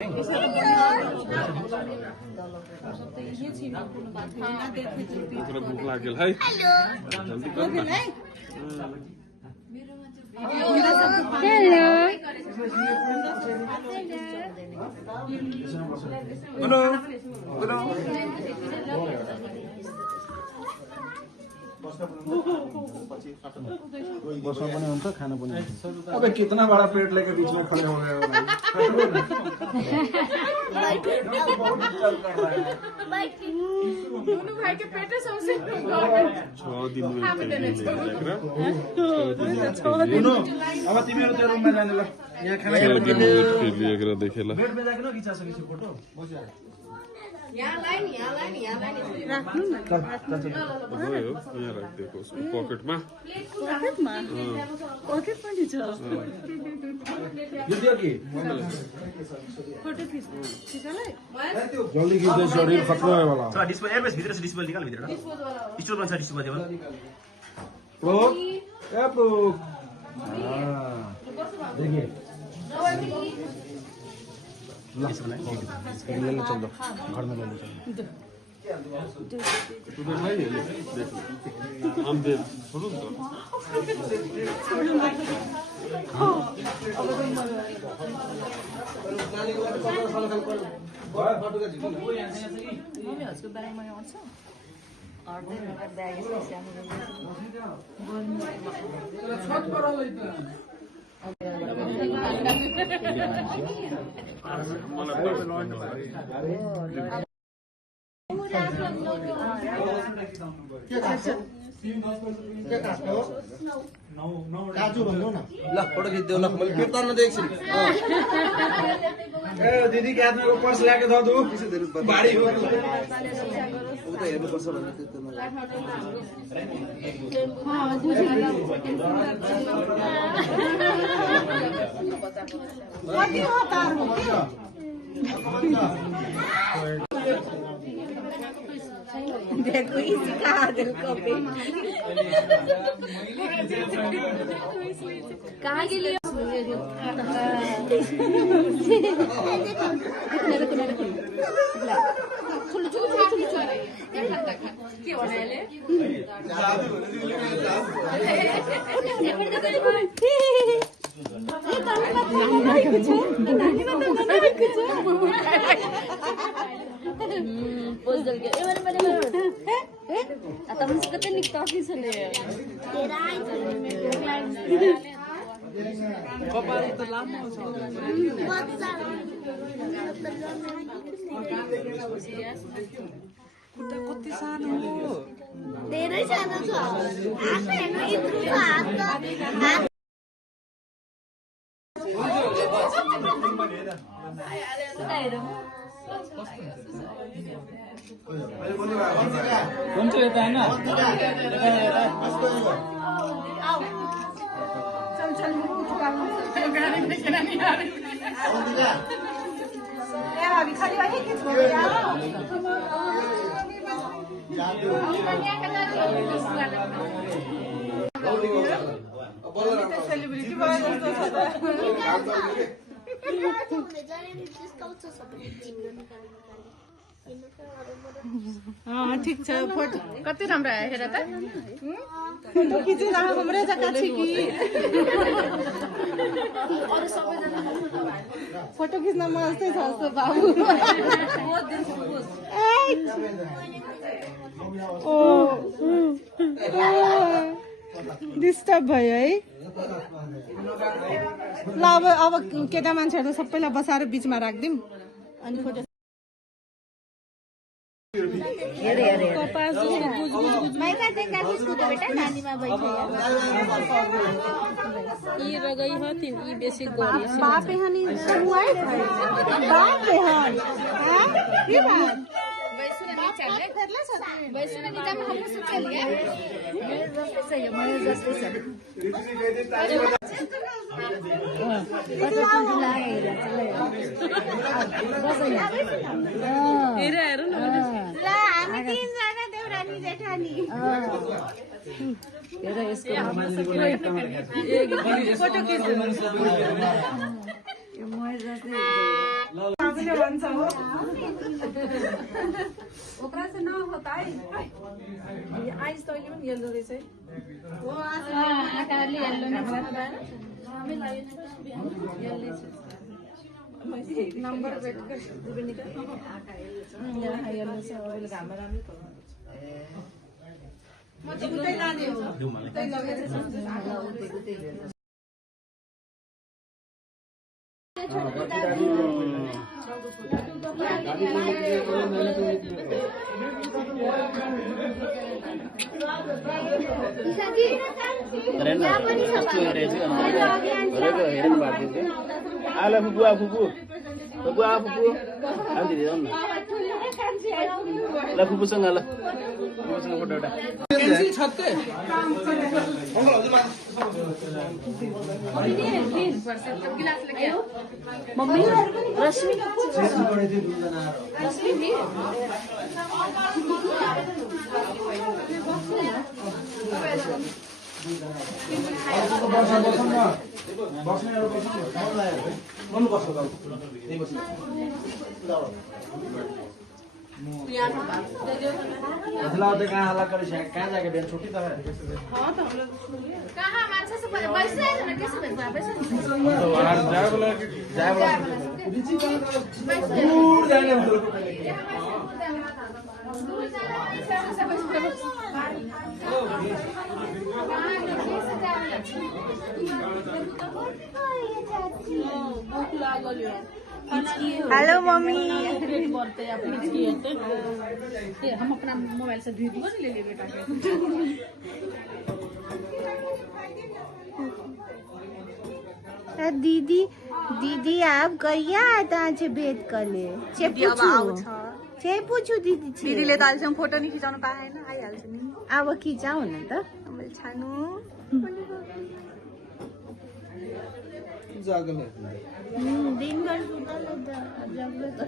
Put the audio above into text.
भूख लागेल है जल्दी कर ना हेलो बसना पनि हुन्छ खाना पनि हुन्छ। अब कितना बड़ा पेट लेके बीच में खड़े हो गए हो दोनों भाई के पेट सबसे 6 दिन अब तिमीहरु त्यो रुममा जाने ल यहाँ खाना लिएर देखेला बेड में जाके न खिचा सकेछ फोटो यहाँ लाइन राख्नु न भयो यहाँ राखिदिएको उसको पकेटमा पकेट पनि छ यो के फोटो खिच्नलाई जल्दी खिच्दै शरीर खतरा है वाला छ डिस्पोज एयरबेस भित्र छ डिस्पोज निकाल भित्र स्टोर पनि छ डिस्पोजेबल प्रो ए प्रो देखिए ले लो चल दो घर में ले लो उधर भाई देख हम दे छोड़ो तो मम्मी हजुरको ब्यागमा आउँछ काजु भन्नु न ल फोटो खिच्दियो ल मैले पेट तान्न दे एकछिन ए दिदी के हातमा पर्स ल्याके द दु बाडी हो उ त हेर्नु पर्छ भने त्यो कति हो तार हो देखो इसी काजल को पे कहाँ के लिए आता मुझको तो निकटा ऑफिस ले कपाल त लामो छ खुट्टा कति सानो हो धेरै सानो छ हात हेर्नु यत्रो हात कुन चाहिँ यता हैन चल चल गाड़ी में चला नहीं आ रही यार अभी खाली वही के छोड़ यार सेलिब्रिटी भयो जस्तो ठीक छ फोटो कति राम्रो आयो हेर त फोटो खिचेर हाम्रै जग्गा छ कि फोटो खिच्न मस्तै छ जस्तो बाबु डिस्टर्ब भयो है ल अब केटा मान्छेहरू सबैलाई बसाएर बिचमा राखिदिउँ अनि फोटो फोटो भन्छ हो ओकरा से ना होता है आइस तो ये येलो रहेछ है वो आकारले येल्लो नै नंबर वेट कर दिबे निका यहाँ येलो से ओइल घाममा राम्रो म चाहिँ उतै लाने हो जाउँ मलाई उतै लगेर आला फुपू फुपू फुपू फुपू आन्टी दे न ल फुपूसँग ल फुपूसँग फोटो एउटा कैंसिल छत्ते गिलास लेके आओ मम्मी रश्मि कहाँ हल्ला करे कहाँ जाके बिहान छुट्टी त है कहाँ मान्छे से बसिरहेको न त्यसो भए दूर जाने हेलो मम्मी हम अपना मोबाइल से वीडियो नहीं ले ले बेटा दीदी दीदी आप कहिया आता छे भेट कले छे पूछु दीदी छे दीदीले त अहिलेसम्म फोटो नि खिचाउनु पाएन आइहाल्छ नि अब खिचाउ न त मैले छानु जागल दिनभर सुतल जग्दै